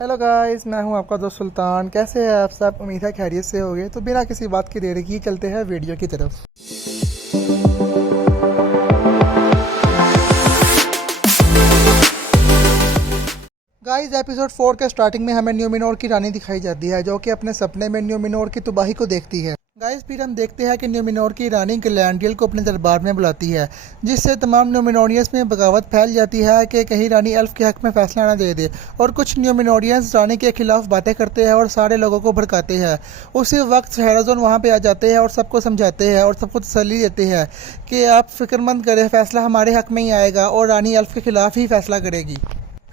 Hello guys, मैं हूं आपका दोस्त सुल्तान। कैसे हैं आप सब? उम्मीद है खैरियत से होगे। तो बिना किसी बात की देरी की चलते हैं वीडियो की तरफ। गाइस, एपिसोड 4 के स्टार्टिंग में हमें न्यूमिनोर की रानी दिखाई जाती है, जो कि अपने सपने में न्यूमिनोर की तबाही को देखती है। गाइस, फिर हम देखते हैं कि न्यूमिनोर की रानी गलैंडियल को अपने दरबार में बुलाती है, जिससे तमाम न्यूमिनोरियंस में बगावत फैल जाती है कि कहीं रानी एल्फ के हक में फैसला ना दे दे। और कुछ न्यूमिनोरियंस रानी के खिलाफ बातें करते हैं और सारे लोगों को भड़काते हैं। उसी वक्त शहराजोन वहाँ पे आ जाते हैं और सबको समझाते हैं और सबको तसल्ली देते हैं कि आप फिक्रमंद करें, फैसला हमारे हक में ही आएगा और रानी एल्फ के खिलाफ ही फैसला करेगी।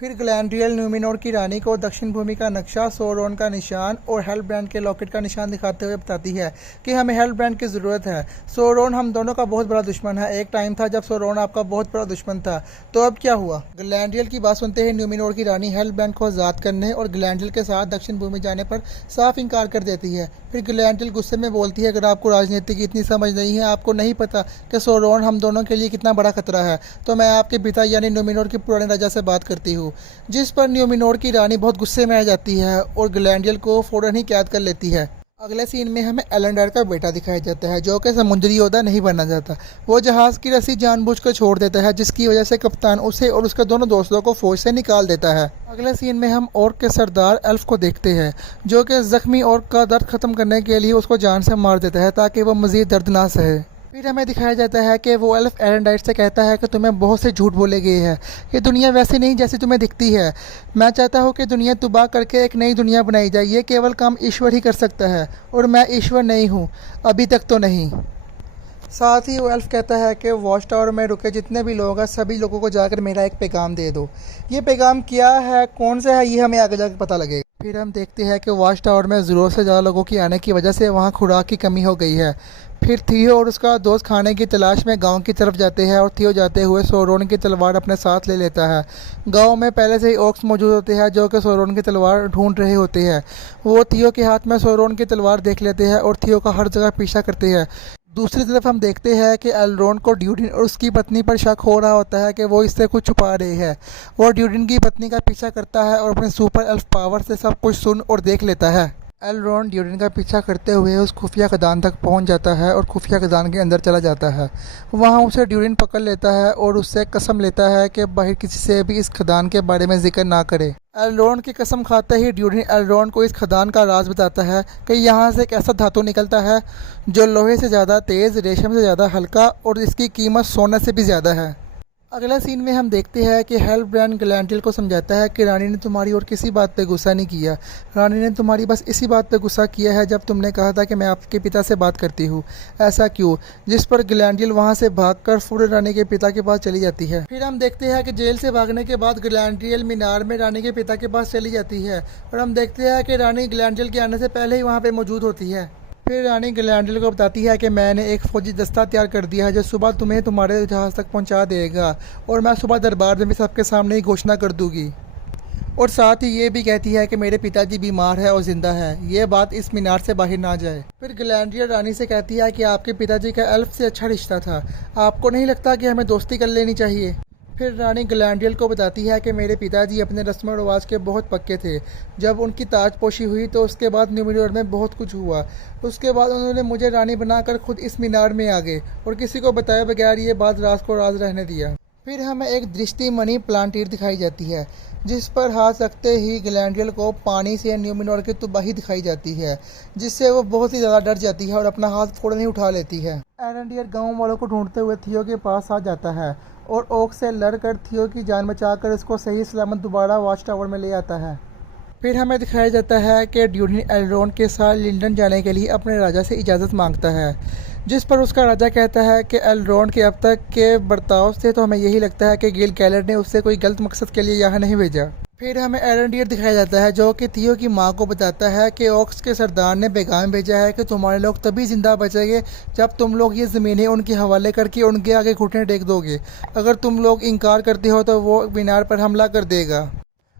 फिर ग्लैंड्रियल न्यूमिनोर की रानी को दक्षिण भूमि का नक्शा, सोरोन का निशान और हेल्ब्रांड के लॉकेट का निशान दिखाते हुए बताती है कि हमें हेल्ब्रांड की ज़रूरत है। सोरोन हम दोनों का बहुत बड़ा दुश्मन है। एक टाइम था जब सोरोन आपका बहुत बड़ा दुश्मन था, तो अब क्या हुआ? ग्लैंड्रियल की बात सुनते ही न्यूमिनोर की रानी हेल्ब्रांड को आज़ाद करने और ग्लैंड्रियल के साथ दक्षिण भूमि जाने पर साफ इनकार कर देती है। फिर ग्लैंड्रियल गुस्से में बोलती है, अगर आपको राजनीति की इतनी समझ नहीं है, आपको नहीं पता कि सोरोन हम दोनों के लिए कितना बड़ा खतरा है, तो मैं आपके पिता यानी न्यूमिनोर के पुराने राजा से बात करती हूँ। जिस पर न्यूमिनोर की रानी बहुत गुस्से में आ जाती है और ग्लैंडियल को फौरन ही कैद कर लेती है। अगले सीन में हमें एलेंडर का बेटा दिखाया जाता है, जो कि समुद्री योद्धा नहीं बनना चाहता। वो जहाज़ की रस्सी जानबूझकर छोड़ देता है, जिसकी वजह से कप्तान उसे और उसके दोनों दोस्तों को फौज से निकाल देता है। अगले सीन में हम ऑर्क के सरदार एल्फ को देखते हैं, जो कि जख्मी ऑर्क का दर्द खत्म करने के लिए उसको जान से मार देता है ताकि वह मजीद दर्द ना सहे। फिर हमें दिखाया जाता है कि वो एल्फ एरेंडाइट से कहता है कि तुम्हें बहुत से झूठ बोले गए हैं। ये दुनिया वैसी नहीं जैसी तुम्हें दिखती है। मैं चाहता हूँ कि दुनिया तबाह करके एक नई दुनिया बनाई जाए। ये केवल काम ईश्वर ही कर सकता है और मैं ईश्वर नहीं हूँ, अभी तक तो नहीं। साथ ही वो एल्फ कहता है कि वॉच टावर में रुके जितने भी लोग हैं, सभी लोगों को जाकर मेरा एक पैगाम दे दो। ये पैगाम क्या है, कौन सा है, ये हमें आगे जाकर पता लगेगा। फिर हम देखते हैं कि वॉच टावर में ज़रूरत से ज़्यादा लोगों की आने की वजह से वहाँ खुराक की कमी हो गई है। फिर थियो और उसका दोस्त खाने की तलाश में गांव की तरफ जाते हैं और थियो जाते हुए सोरोन की तलवार अपने साथ ले लेता है। गांव में पहले से ही ओक्स मौजूद होते हैं, जो कि सोरोन की तलवार ढूंढ रहे होते हैं। वो थियो के हाथ में सोरोन की तलवार देख लेते हैं और थियो का हर जगह पीछा करते हैं। दूसरी तरफ हम देखते हैं कि एल्रोन को ड्यूडिन और उसकी पत्नी पर शक हो रहा होता है कि वो इससे कुछ छुपा रही है। वो ड्यूडिन की पत्नी का पीछा करता है और अपने सुपर एल्फ पावर से सब कुछ सुन और देख लेता है। एल्रोन ड्यूडिन का पीछा करते हुए उस खुफिया खदान तक पहुंच जाता है और खुफिया खदान के अंदर चला जाता है। वहां उसे ड्यूडिन पकड़ लेता है और उससे कसम लेता है कि बाहर किसी से भी इस खदान के बारे में जिक्र ना करे। एल्रोन की कसम खाते ही ड्यूडिन एल्रोन को इस खदान का राज बताता है कि यहाँ से एक ऐसा धातु निकलता है जो लोहे से ज़्यादा तेज़, रेशम से ज़्यादा हल्का और इसकी कीमत सोने से भी ज़्यादा है। अगला सीन में हम देखते हैं कि हेल्ब्रांड ग्लैंडियल को समझाता है कि रानी ने तुम्हारी और किसी बात पे गुस्सा नहीं किया। रानी ने तुम्हारी बस इसी बात पे गुस्सा किया है जब तुमने कहा था कि मैं आपके पिता से बात करती हूँ। ऐसा क्यों? जिस पर ग्लैंडियल वहाँ से भागकर फूड रानी के पिता के पास चली जाती है। फिर हम देखते हैं कि जेल से भागने के बाद ग्लैंडियल मीनार में रानी के पिता के पास चली जाती है और हम देखते हैं कि रानी ग्लैंडियल के आने से पहले ही वहाँ पर मौजूद होती है। फिर रानी ग्लैंडियल को बताती है कि मैंने एक फ़ौजी दस्ता तैयार कर दिया है जो सुबह तुम्हें तुम्हारे जहाज़ तक पहुंचा देगा और मैं सुबह दरबार में भी सबके सामने ही घोषणा कर दूंगी। और साथ ही ये भी कहती है कि मेरे पिताजी बीमार है और ज़िंदा है, ये बात इस मीनार से बाहर ना जाए। फिर ग्लैंडियल रानी से कहती है कि आपके पिताजी का एल्फ से अच्छा रिश्ता था, आपको नहीं लगता कि हमें दोस्ती कर लेनी चाहिए? फिर रानी ग्लैंडियल को बताती है कि मेरे पिताजी अपने रस्म व रिवाज के बहुत पक्के थे। जब उनकी ताजपोशी हुई तो उसके बाद न्यूमिनोर में बहुत कुछ हुआ। उसके बाद उन्होंने मुझे रानी बनाकर खुद इस मीनार में आ गए और किसी को बताए बगैर ये बात राज को राज रहने दिया। फिर हमें एक दृष्टि मनी प्लांटेर दिखाई जाती है, जिस पर हाथ रखते ही ग्लैंडियल को पानी से न्यूमिनोर की तबाही दिखाई जाती है, जिससे वो बहुत ही ज़्यादा डर जाती है और अपना हाथ फ़ौरन ही उठा लेती है। एरेंडियर गाँव वालों को ढूंढते हुए थियो के पास आ जाता है और ओक से लड़कर थियो की जान बचाकर उसको सही सलामत दोबारा वॉच टावर में ले आता है। फिर हमें दिखाया जाता है कि ड्यूडिन एल्रोन के साथ लिंडन जाने के लिए अपने राजा से इजाज़त मांगता है, जिस पर उसका राजा कहता है कि एल्रोन के अब तक के बर्ताव से तो हमें यही लगता है कि गिल गैलर ने उससे कोई गलत मकसद के लिए यहाँ नहीं भेजा। फिर हमें एरेंडियर दिखाया जाता है, जो कि थियो की माँ को बताता है कि ओक्स के सरदार ने पैगाम भेजा है कि तुम्हारे लोग तभी जिंदा बचेंगे जब तुम लोग ये ज़मीनें उनके हवाले करके उनके आगे घुटने टेक दोगे। अगर तुम लोग इनकार करते हो तो वो मीनार पर हमला कर देगा।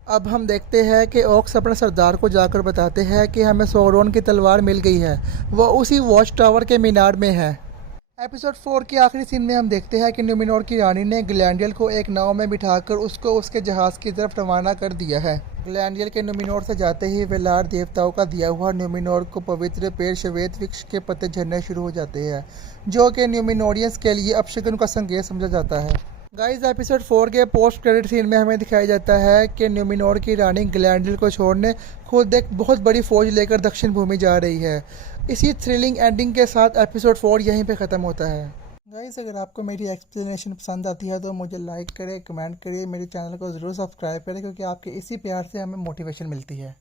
अब हम देखते हैं कि ओक्स अपने सरदार को जाकर बताते हैं कि हमें सोरोन की तलवार मिल गई है, वो उसी वॉच टावर के मीनार में है। एपिसोड 4 के आखिरी सीन में हम देखते हैं कि न्यूमिनोर की रानी ने ग्लैंडियल को एक नाव में बिठाकर उसको उसके जहाज़ की तरफ रवाना कर दिया है। ग्लैंडियल के न्यूमिनोर से जाते ही वेलार देवताओं का दिया हुआ न्यूमिनोर को पवित्र पेड़ श्वेत वृक्ष के पत्ते झड़ने शुरू हो जाते हैं, जो कि न्यूमिनोरियंस के लिए अपशगुन का संकेत समझा जाता है। गाइस एपिसोड 4 के पोस्ट क्रेडिट सीन में हमें दिखाया जाता है कि न्यूमिनोर की रानी ग्लैंडियल को छोड़ने खुद एक बहुत बड़ी फौज लेकर दक्षिण भूमि जा रही है। इसी थ्रिलिंग एंडिंग के साथ एपिसोड 4 यहीं पे ख़त्म होता है। गाइस अगर आपको मेरी एक्सप्लेनेशन पसंद आती है तो मुझे लाइक करें, कमेंट करिए, मेरे चैनल को ज़रूर सब्सक्राइब करें, क्योंकि आपके इसी प्यार से हमें मोटिवेशन मिलती है।